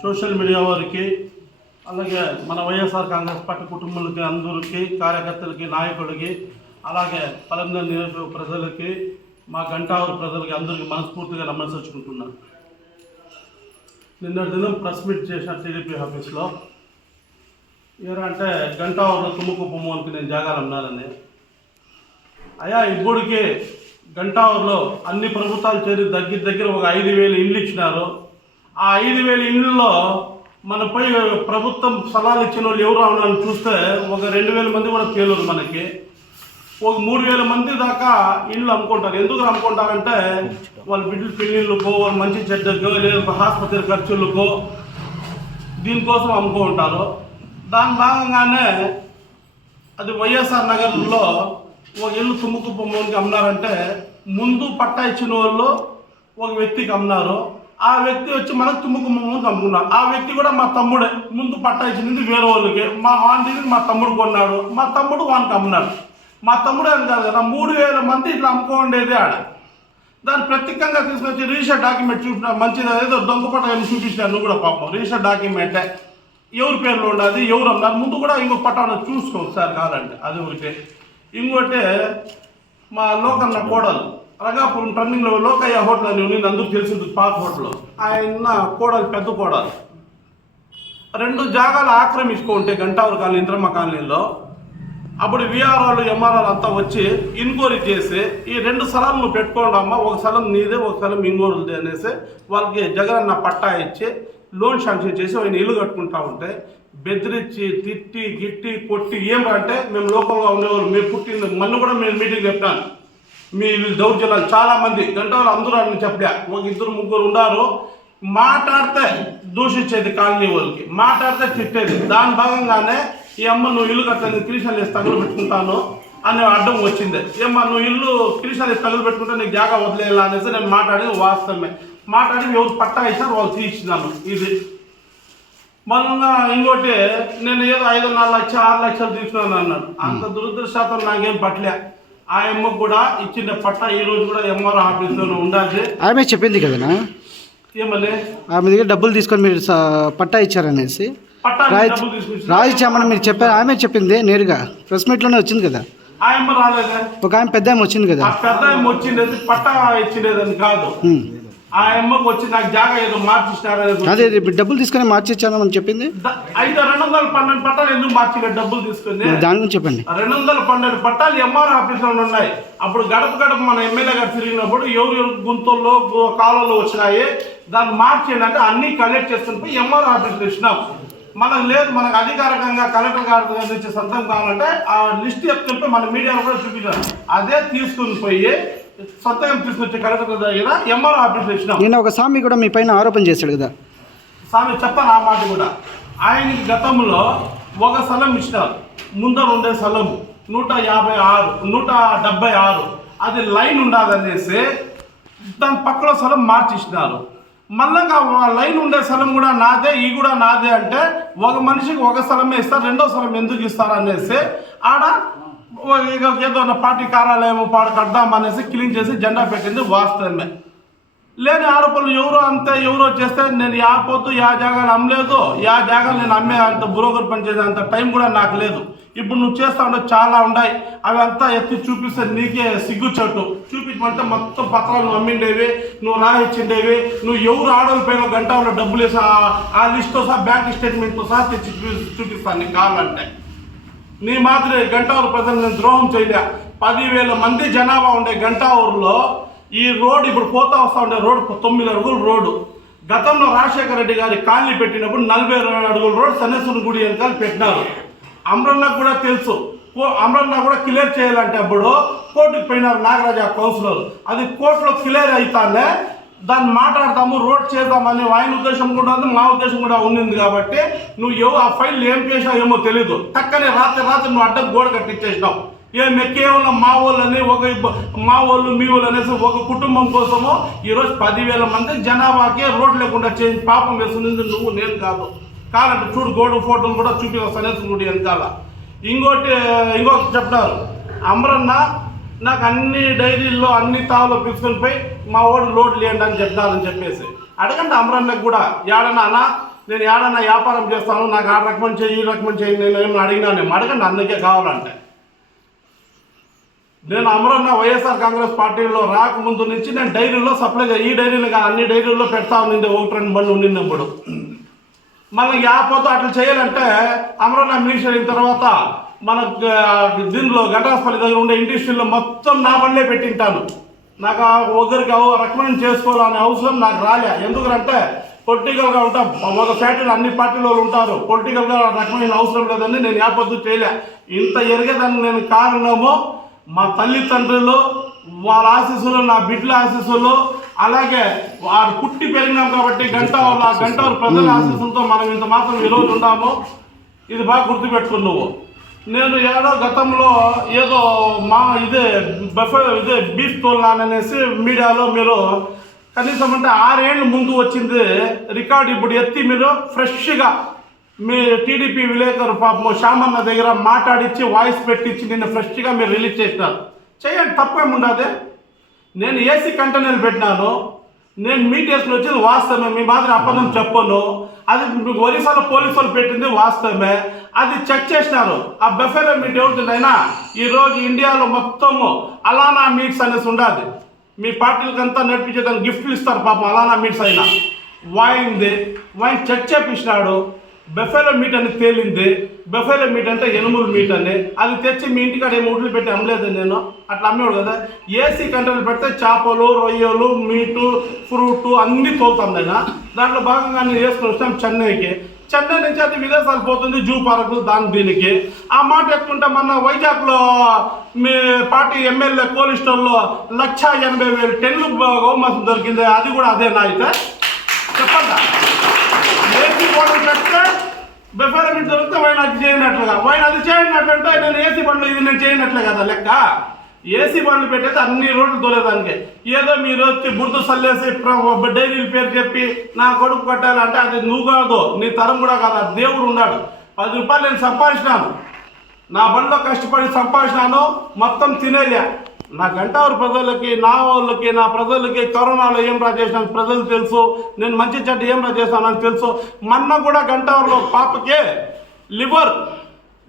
Social media వారికి అలాగే మన వైఎస్ఆర్ కాంగ్రెస్ పార్టీ కుటుంబాలకి అందరికీ కార్యకర్తలకి నాయకుడికి అలాగే పలందర నియోజక ప్రజలకి మా గంటావరం ప్రజలకి అందరికీ మనస్ఫూర్తిగా నమస్కరించుకుంటున్నాను నిన్న దినం ప్రెస్ మీట్ చేసిన టీడీపీ ఆఫీస్లో ఏరా అంటే గంటావరంలో తుమ్ముకు పొమ్మనికి నేను జాగాలు ఉన్నానని అయ్యా ఇప్పుడికి గంటావరంలో అన్ని ప్రభుత్వాలు చేరి దగ్గర దగ్గర ఒక ఐదు వేలు ఇండ్లు ఇచ్చినారు. ఆ ఐదు వేల ఇండ్లలో మనపై ప్రభుత్వం సలహాలు ఇచ్చిన వాళ్ళు ఎవరు అవునని చూస్తే ఒక రెండు వేల మంది కూడా తేలరు మనకి. ఒక మూడు వేల మంది దాకా ఇళ్ళు అమ్ముకుంటారు. ఎందుకు అమ్ముకుంటారంటే వాళ్ళ బిడ్డలు పెళ్ళిళ్ళకో వాళ్ళ మంచి చెడ్డకో లేదా ఆసుపత్రి ఖర్చులకో దీనికోసం అమ్ముకుంటారు దాని భాగంగానే అది వైఎస్ఆర్ నగర్లో ఒక ఇల్లు తుమ్ముకు బొమ్మకి అమ్మినారంటే ముందు పట్టా ఇచ్చిన వాళ్ళు ఒక వ్యక్తికి అమ్మినారు. ఆ వ్యక్తి వచ్చి మనకు తుమ్ముకు బొమ్మకి అమ్ముకున్నారు ఆ వ్యక్తి కూడా మా తమ్ముడే. ముందు పట్టా ఇచ్చింది వేరే వాళ్ళకి. మా వాడి మా తమ్ముడు కొన్నాడు. మా తమ్ముడు వానికి అమ్మున్నాడు. మా తమ్ముడు అని కాదు కదా మూడు వేల మంది ఇట్లా అమ్ముకోండేది ఆడ. దాన్ని ప్రత్యేకంగా తీసుకొచ్చి రిజిస్టర్ డాక్యుమెంట్ చూపిన మంచిది ఏదో దొంగపట అని చూపించాను కూడా పాపం. రిజిస్టర్ డాక్యుమెంటే. ఎవరి పేర్లో ఉండదు ఎవరు అన్నారు ముందు కూడా ఇంకో పట్టాను చూసుకో ఒకసారి కాదండి అది ఒకటి ఇంకోటి మా లోకన్న కోడలు. రంగాపురం టర్నింగ్లో లోకయ్య హోటల్ అని ఉంది అందరూ తెలిసింది పాత హోటల్. ఆయన కోడలు పెద్ద కోడలు. రెండు జాగాలు ఆక్రమించుకుంటే గంటావర కాలనీ ఇంద్రమ్మ కాలనీలో. అప్పుడు విఆర్ఓలు ఎంఆర్ఓలు అంతా వచ్చి ఇన్క్వైరీ చేసి ఈ రెండు స్థలాలను నువ్వు పెట్టుకోండి ఒక స్థలం నీదే ఒక స్థలం ఇంగోరుది అనేసి వాళ్ళకి జగనన్న పట్టా ఇచ్చి లోన్ శాంక్షన్ చేసి ఆయన ఇల్లు కట్టుకుంటా ఉంటే బెదిరించి తిట్టి గిట్టి కొట్టి ఏం మేము లోకంగా ఉండేవాళ్ళు మీరు పుట్టింది మళ్ళీ కూడా మేము మీటింగ్ చెప్పాను మీ దౌర్జన్యాలు చాలా మంది గంటలు అందరూ అని చెప్పలే. ఒక ఇద్దరు ముగ్గురు ఉన్నారు. మాట్లాడితే దూషించేది కాలనీ వాళ్ళకి. మాట్లాడితే తిట్టేది. దాని భాగంగానే ఈ అమ్మ నువ్వు ఇల్లు కట్టలేదు క్రిషన్ వేసి తగులు పెట్టుకుంటాను అనే అడ్డం వచ్చింది. ఏమ్మా నువ్వు ఇల్లు క్రిషన్ వేసి తగులు పెట్టుకుంటే నీకు జాగా వదిలేయాలా అనేసి నేను మాట్లాడేది వాస్తవమే. మాట్లాడి ఎవరు పట్టా ఇచ్చారు వాళ్ళు తీసినాను ఇది మళ్ళా ఇంకోటి నేను ఏదో ఐదు నాలుగు లక్షలు ఆరు లక్షలు తీసుకున్నాను అన్నాడు. అంత దురదృష్టం నాకేం పట్టలే. ఆ కూడా ఇచ్చిన పట్ట ఈ రోజు కూడా ఎంఆర్ ఆఫీస్లో ఉండాలి ఆమె చెప్పింది కదనా? ఆమె దగ్గర డబ్బులు తీసుకొని మీరు పట్టా ఇచ్చారనేసి. రాయి చామని మీరు చెప్పారు ఆమె చెప్పింది నేరుగా. ప్రెస్ మీట్లోనే వచ్చింది కదా. ఒక ఆమె పెద్ద ఆమె వచ్చింది కదా. పెద్ద వచ్చిండేది పట్టా ఇచ్చిండేదని కాదు. ఆ అమ్మకు వచ్చి నాకు జాగా ఏదో అదే డబ్బులు తీసుకొని మార్చి ఇచ్చానని చెప్పింది? ఐదు రెండు వందల పన్నెండు పట్టాలు ఎందుకు మార్చిలే డబ్బులు తీసుకుంది దాని గురించి చెప్పండి. రెండు వందల పన్నెండు పట్టాలు ఎంఆర్ ఆఫీసులో ఉన్నాయి. అప్పుడు గడప గడప మన ఎమ్మెల్యే గారు తిరిగినప్పుడు ఎవరు ఎవరు గుంతల్లో కాలువలో వచ్చినాయి. దాన్ని మార్చేయండి అంటే అన్ని కలెక్ట్ చేసుకుని పోయి ఎంఆర్ ఆఫీస్లో ఇచ్చినాం. మనకు లేదు మనకు అధికారికంగా కలెక్టర్ గారి దగ్గర సంతకం కావాలంటే ఆ లిస్ట్ పోయి మన మీడియాలో కూడా చూపించారు. అదే తీసుకుని పోయి సంతకం తీసుకొచ్చి కలెక్టర్ దగ్గర ఎంఆర్ ఆఫీస్లో ఇచ్చినాం. నిన్న ఒక స్వామి కూడా మీ పైన ఆరోపణ చేశాడు కదా. స్వామి చెప్తాను ఆ మాట కూడా. ఆయనకి గతంలో ఒక స్థలం ఇచ్చినారు. ముందర ఉండే స్థలం నూట యాభై ఆరు నూట డెబ్బై ఆరు. అది లైన్ ఉండదనేసి దాని పక్కన స్థలం మార్చి ఇచ్చినారు మళ్ళా లైన్ ఉండే స్థలం కూడా నాదే ఈ కూడా నాదే అంటే ఒక మనిషికి ఒక స్థలమే ఇస్తారు రెండో స్థలం ఎందుకు ఇస్తారు అనేసి ఆడ ఏదో ఉన్న పార్టీ కార్యాలయం పాడు కడదాం అనేసి క్లీన్ చేసి జెండా పెట్టింది వాస్తవమే. లేని ఆరోపణలు ఎవరో అంతే ఎవరో చేస్తే నేను యా పొద్దు యా జాగాలు అమ్మలేదు యా జాగాలు నేను అమ్మే అంత బ్రోకర్ పనిచేసే అంత టైం కూడా నాకు లేదు. ఇప్పుడు నువ్వు చేస్తా ఉంటే చాలా ఉన్నాయి అవి అంతా ఎత్తి చూపిస్తే నీకే సిగ్గు చెట్టు. చూపించమంటే మొత్తం పత్రాలు నువ్వు అమ్మిండేవి నువ్వు రాయిచ్చిండేవి నువ్వు ఎవరు ఆడోళ్ళ పైన గంటలో డబ్బులు వేసి ఆ- లిస్ట్తో సహా బ్యాంక్ స్టేట్మెంట్తో సహా తెచ్చి చూపి చూపిస్తాను నీకు కావాలంటే. నీ మాదిరి గంటావూరు ప్రజలు నేను ద్రోహం చేయలే. పదివేల మంది జనాభా ఉండే గంటావూరులో ఈ రోడ్డు ఇప్పుడు పోతా వస్తా ఉండే రోడ్ తొమ్మిది అడుగులు రోడ్డు. గతంలో రాజశేఖర రెడ్డి గారి కాలనీ పెట్టినప్పుడు నలభై రెండు అడుగుల రోడ్డు సన్నేశ్వరుని గుడి వెనకాల పెట్టినారు. అమరన్నా కూడా తెలుసు. కో- అమరన్న కూడా క్లియర్ చేయాలంటే అప్పుడు కోర్టుకు పోయినారు నాగరాజ కౌన్సిలర్. అది కోర్టులో క్లియర్ అవుతానే దాన్ని మాట్లాడతాము రోడ్ చేద్దామని ఆయన ఉద్దేశం కూడా ఉంది మా ఉద్దేశం కూడా ఉండింది కాబట్టి నువ్వు ఎవ ఆ ఫైల్ ఏం చేసావు ఏమో తెలీదు. టక్కనే రాత్రి రాత్రి నువ్వు అడ్డం గోడ కట్టించేసినావు. ఏమి కేవలం మా వాళ్ళని ఒక మా వాళ్ళు మీ వాళ్ళు అనేసి ఒక కుటుంబం కోసము ఈరోజు పదివేల మంది జనాభాకి రోడ్ లేకుండా చేసి పాపం వేస్తుంది నువ్వు నేను కాదు. కాదంటే చూడు గోడ ఫోటోలు కూడా చూపి సనేసి గుడి వెనకాల. ఇంకోటి ఇంకొకటి చెప్తారు అమరన్న నాకు అన్ని డైరీల్లో అన్ని తావులో పిలుచుకొని పోయి మా వాడు లోడ్ లేండి అని చెప్తారని చెప్పేసి. అడగండి అమరన్నకు కూడా ఏడన్నా అన్న నేను ఏడన్నా వ్యాపారం చేస్తాను నాకు ఆ రకం చేయి ఈ రకం చేయి నేను ఏమైనా అడిగినా నేను అడగండి అన్నకే కావాలంటే. నేను అమరన్న వైఎస్ఆర్ కాంగ్రెస్ పార్టీలో రాకముందు నుంచి నేను డైరీలో సప్లై ఈ డైరీలు కాదు అన్ని డైరీల్లో పెడతా ఉన్నింది ఒకటి రెండు బండ్లు ఉండినప్పుడు. మళ్ళీ యాపోతే అట్లా చేయాలంటే అమరన్న మినిస్టర్ అయిన తర్వాత మన దీనిలో ఘటాస్పల్లి దగ్గర ఉండే ఇండస్ట్రీలో మొత్తం నా బండ్లే పెట్టింటాను. నాకు ఆ ఒకరికి రికమెండ్ చేసుకోవాలనే అవసరం నాకు రాలే. ఎందుకంటే పొలిటికల్గా ఉంటాం ఒక ఫ్యాక్టరీ అన్ని పార్టీలో ఉంటారు. పొలిటికల్గా రకమైన అవసరం లేదని నేను యాపొద్దు చేయలే. ఇంత ఎరిగేదాన్ని నేను కారణము మా తల్లిదండ్రులు వాళ్ళ ఆశీస్సులు నా బిడ్డల ఆశీస్సులు అలాగే వారు పుట్టి పెరిగినాం కాబట్టి గంట వాళ్ళ గంట ప్రజల ఆశీస్సులతో మనం ఇంత మాత్రం ఈరోజు ఉన్నాము. ఇది బాగా గుర్తుపెట్టుకుని నువ్వు. నేను ఏడో గతంలో ఏదో మా ఇదే బఫే ఇదే బీఫ్ తోలాననేసి మీడియాలో మీరు కనీసం అంటే ఆరేళ్ళు ముందు వచ్చింది రికార్డు ఇప్పుడు ఎత్తి మీరు ఫ్రెష్గా మీ టీడీపీ విలేకరు పాపం శ్యామన్న దగ్గర మాట్లాడించి వాయిస్ పెట్టించి నిన్న ఫ్రెష్గా మీరు రిలీజ్ చేసినారు. చేయండి తప్పేముండదే. నేను ఏసీ కంటైనర్లు పెట్టినాను. నేను మీట్ వేసుకుని వచ్చింది వాస్తవమే. మీ మాదిరి అబద్ధం చెప్పను. అది మీకు ఒరిస్సాలో పోలీసు వాళ్ళు పెట్టింది వాస్తవమే. అది చెక్ చేసినారు. ఆ బెఫెలో మీట్ ఏమవుతుందైనా ఈరోజు ఇండియాలో మొత్తము అలానా మీట్స్ అనేసి ఉండాలి. మీ పార్టీలకంతా నడిపించేదానికి గిఫ్ట్లు ఇస్తారు పాపం అలానా మీట్స్ అయినా. వాయింది. వాయిన్ చెక్ చేపించినాడు. బెఫెలో మీట్ అని తేలింది. బఫేలో మీట్ అంటే ఎనుముల మీట్ అని అది తెచ్చి మీ ఇంటికాడ ఏమి ఉడ్లు పెట్టి అమ్మలేదు నేను. అట్లా అమ్మేవాడు కదా. ఏసీ కంటైనర్ పెడితే చేపలు రొయ్యలు మీటు ఫ్రూట్ అన్నీ తోలుతాం నేను. దాంట్లో భాగంగా నేను వేసుకుని వచ్చాం చెన్నైకి. చెన్నై నుంచి అది విదేశాలు పోతుంది జూ పార్క్ దాని దీనికి. ఆ మాట ఎత్తుకుంటే మొన్న వైజాగ్లో మీ పార్టీ ఎమ్మెల్యే కోల్ స్టోర్లో లక్ష ఎనభై వేలు టెన్లు బహుమతి దొరికింది. అది కూడా అదే నా అయితే చెప్పండి. ఏసీ బండ్లు పెడితే బెఫారమెంట్ దొరికితే వైన్ అది చేయనట్లుగా? వైన్ అది చేయనట్లు అంటే నేను ఏసీ బండ్లు ఇది నేను చేయనట్లే కదా లెక్క? ఏసీ బండ్లు పెట్టేది అన్ని రోడ్లు తోలేదానికి. ఏదో మీరు వచ్చి బుర్దు సల్లేసి డైరీల పేరు చెప్పి నా కొడుకు కట్టాలంటే అది నువ్వు కాదు నీ తరం కూడా కాదు దేవుడు ఉన్నాడు. పది రూపాయలు నేను సంపాదించినాను. నా బండిలో కష్టపడి సంపాదించినాను మొత్తం తినేదే నా గంటవారి ప్రజలకి నా వాళ్ళకి నా ప్రజలకి కరోనాలో ఏం రా చేసిన ప్రజలు తెలుసు. నేను మంచి చెడ్డ ఏం రా చేస్తానని తెలుసు. మొన్న కూడా గంటవారిలో పాపకే పాపకి లివర్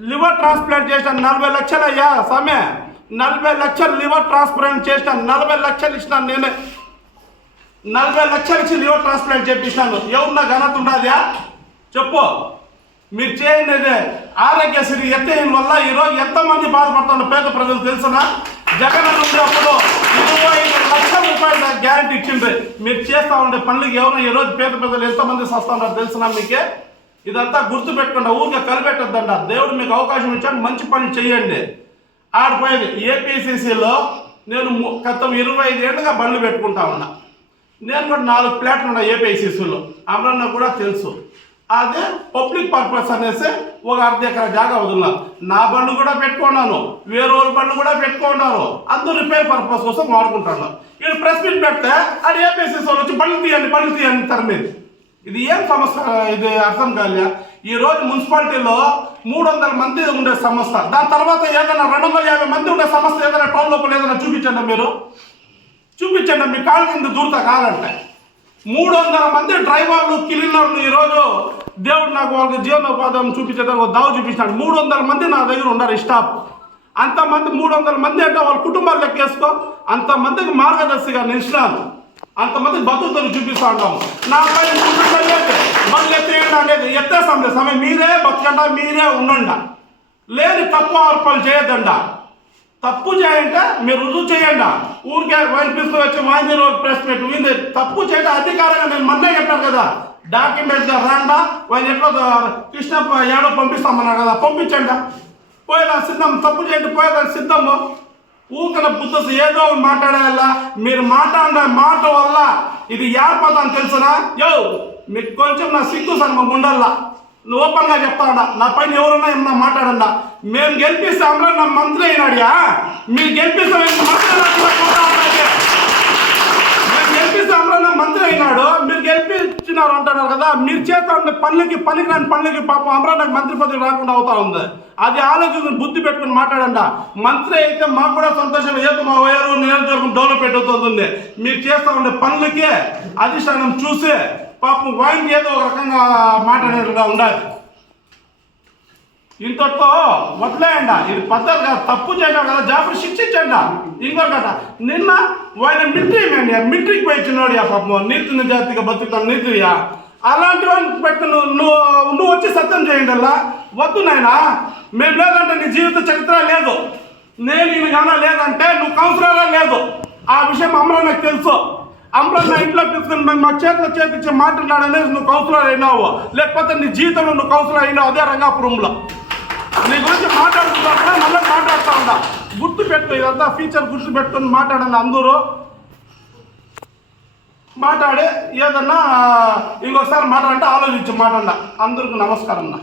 లివర్ ట్రాన్స్ప్లాంట్ చేశాను. నలభై లక్షలు అయ్యా సమే. నలభై లక్షలు లివర్ ట్రాన్స్ప్లాంట్ చేసినాను నలభై లక్షలు ఇచ్చినాను నేనే. నలభై లక్షలు ఇచ్చి లివర్ ట్రాన్స్ప్లాంట్ చేపించినాను. ఎవరు ఘనత ఉండదా చెప్పు. మీరు చేయండి అదే. ఆరోగ్యశ్రీ ఎత్తేయడం వల్ల ఈరోజు ఎంతమంది బాధపడుతున్న పేద ప్రజలు తెలుసునా? జగన్ నుండి అప్పుడు ఇరవై ఐదు లక్షల రూపాయలు గ్యారంటీ ఇచ్చిండ్రు మీరు చేస్తా ఉండే పనులకి ఎవరు ఈ రోజు పేద ప్రజలు ఎంతమంది వస్తున్నారు తెలుసు మీకే ఇదంతా గుర్తు పెట్టుకుంటా ఊరికే కలిపెట్టద్దంట దేవుడు మీకు అవకాశం ఇచ్చాడు మంచి పని చేయండి ఆడిపోయేది ఏపీసీసీలో నేను ము- గతం ఇరవై ఐదు ఏళ్ళుగా బండ్లు పెట్టుకుంటా ఉన్నా నేను కూడా నాలుగు ప్లాట్లు ఉన్నాయి ఏపీసీసీలో అమరన్న కూడా తెలుసు అదే పబ్లిక్ పర్పస్ అనేసి ఒక అర్ధ ఎకరా జాగా వదులున్నారు నా బండ్లు కూడా పెట్టుకున్నాను వేరే వాళ్ళ బండ్లు కూడా పెట్టుకున్నారు అందరూ రిపేర్ పర్పస్ కోసం వాడుకుంటున్నారు వీళ్ళు ప్రెస్ మీట్ పెడితే అది ఏపీసీ వాళ్ళు వచ్చి బండ్లు తీయండి బండ్లు తీయండి తరమేది ఇది ఏం సమస్య? ఇది అర్థం కాలే ఈ రోజు మున్సిపాలిటీలో మూడు వందల మంది ఉండే సంస్థ. దాని తర్వాత ఏదైనా రెండు వందల యాభై మంది ఉండే సంస్థ ఏదైనా టౌన్ లోపల ఏదైనా చూపించండి మీరు. చూపించండి మీ కాళ్ళ కింద దూరత కాదంటే మూడు వందల మంది డ్రైవర్లు క్లీనర్లు ఈరోజు దేవుడు నాకు వాళ్ళకి జీవనోపాధం చూపించేదానికి ఒక దావు చూపించాడు మూడు వందల మంది నా దగ్గర ఉన్నారు స్టాఫ్. అంతమంది మూడు వందల మంది అంటే వాళ్ళ కుటుంబాలు లెక్కేసుకో. అంతమందికి మార్గదర్శిగా నిలిచినాను. అంతమంది బతుకుతారు చూపిస్తా ఉంటాం నా పైన కుటుంబం మళ్ళీ ఎత్తేయండి అనేది ఎత్తేస్తాం సమయం మీరే బతకండా మీరే ఉండండి. లేని తప్పు అర్పణలు చేయొద్దండా. తప్పు చేయంటే మీరు రుజువు చేయండి. ఊరికే వైన్ తీసుకుని వచ్చి వాయిద్యం ప్రెస్ మీట్ ఉంది తప్పు చేయడం అధికారంగా నేను మొన్నే చెప్పాను కదా. డాక్యుమెంట్స్ రాండా వాళ్ళు ఎట్లా కృష్ణ ఏడో పంపిస్తామన్నారు కదా పంపించండి. పోయేదా సిద్ధం తప్పు చేయండి పోయేదా సిద్ధము. ఊకన బుద్ధస్ ఏదో ఒకటి మీరు మాట్లాడిన మాట వల్ల ఇది ఏర్పడతాను తెలుసునా యో మీకు కొంచెం నా సిగ్గు సన్మం ఉండాలా? ఓపెన్గా చెప్తాడా నా పైన ఎవరన్నా ఏమన్నా మాట్లాడండా. మేము గెలిపిస్తే నా మంత్రి అయినాడియా? మీరు గెలిపిస్తాం మేము మంత్రి అయినట్టు మంత్రి అయినాడు. మీరు గెలిపించినారు అంటున్నారు కదా మీరు చేస్తా ఉండే పనులకి పనికిరాని పనులకి పాపం అమరానికి మంత్రి పదవి రాకుండా అవుతా ఉంది. అది ఆలోచన బుద్ధి పెట్టుకుని మాట్లాడండి. మంత్రి అయితే మాకు కూడా సంతోషం ఏదో మా వయరు నియోజకవర్గం డెవలప్మెంట్ అవుతుంది మీరు చేస్తా ఉండే పనులకి అధిష్టానం చూసి పాపం వాయిన్ ఏదో ఒక రకంగా మాట్లాడేట్టుగా ఉండాలి. ఇంతటితో వదిలేయండి. ఇది పద్ధతి కాదు తప్పు చేయడం కదా జాబులు శిక్షించండి. ఇంకో నిన్న వాయిన మిలిటరీ మ్యాన్ మిలిటరీకి పోయించినోడు పాపం నీతి జాతిగా బతుకుతాను నీతియా అలాంటి వాడిని పెట్టి నువ్వు నువ్వు వచ్చి సత్యం చేయండి అలా వద్దు నాయనా మేము లేదంటే నీ జీవిత చరిత్ర లేదు. నేను ఈయన కానీ లేదంటే నువ్వు కౌన్సిలరా లేదు. ఆ విషయం అమరా నాకు తెలుసు. అమరా ఇంట్లో తీసుకుని మేము మా చేతిలో చేపించి మాట్లాడాడనేది నువ్వు కౌన్సిలర్ అయినావు? లేకపోతే నీ జీవితంలో నువ్వు కౌన్సిలర్ అయినావు? అదే రంగాపురంలో. నీ గురించి మాట్లాడుతున్నా మళ్ళీ మాట్లాడుతా ఉందా గుర్తు పెట్టు ఇదంతా ఫీచర్ గుర్తు పెట్టుకుని మాట్లాడండి అందరూ. మాట్లాడి ఏదన్నా ఇంకోసారి మాట్లాడంటే ఆలోచించి మాట్లాడ అందరికి నమస్కారం అన్న.